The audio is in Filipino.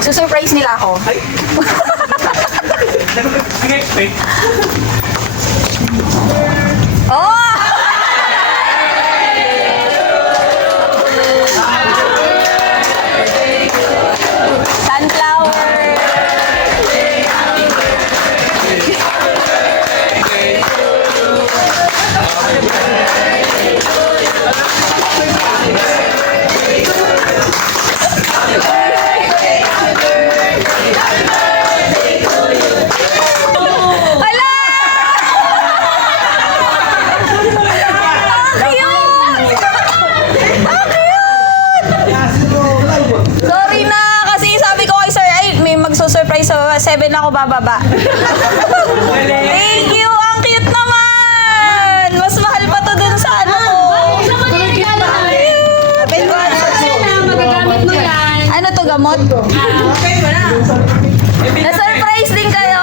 Susurprise nila ako. Nag-expect. Oh! Sunflower. Hala! Ang cute! Ang cute! Sorry na, kasi sabi ko kay Sir, ay, may magsusurprise sa 7 ako bababa. Thank you! Ang cute naman! Mas mahal pa to dun sa ano ko. Magagamit mo yan. Ano to, gamot? Okay, wala. Na-surprise din kayo!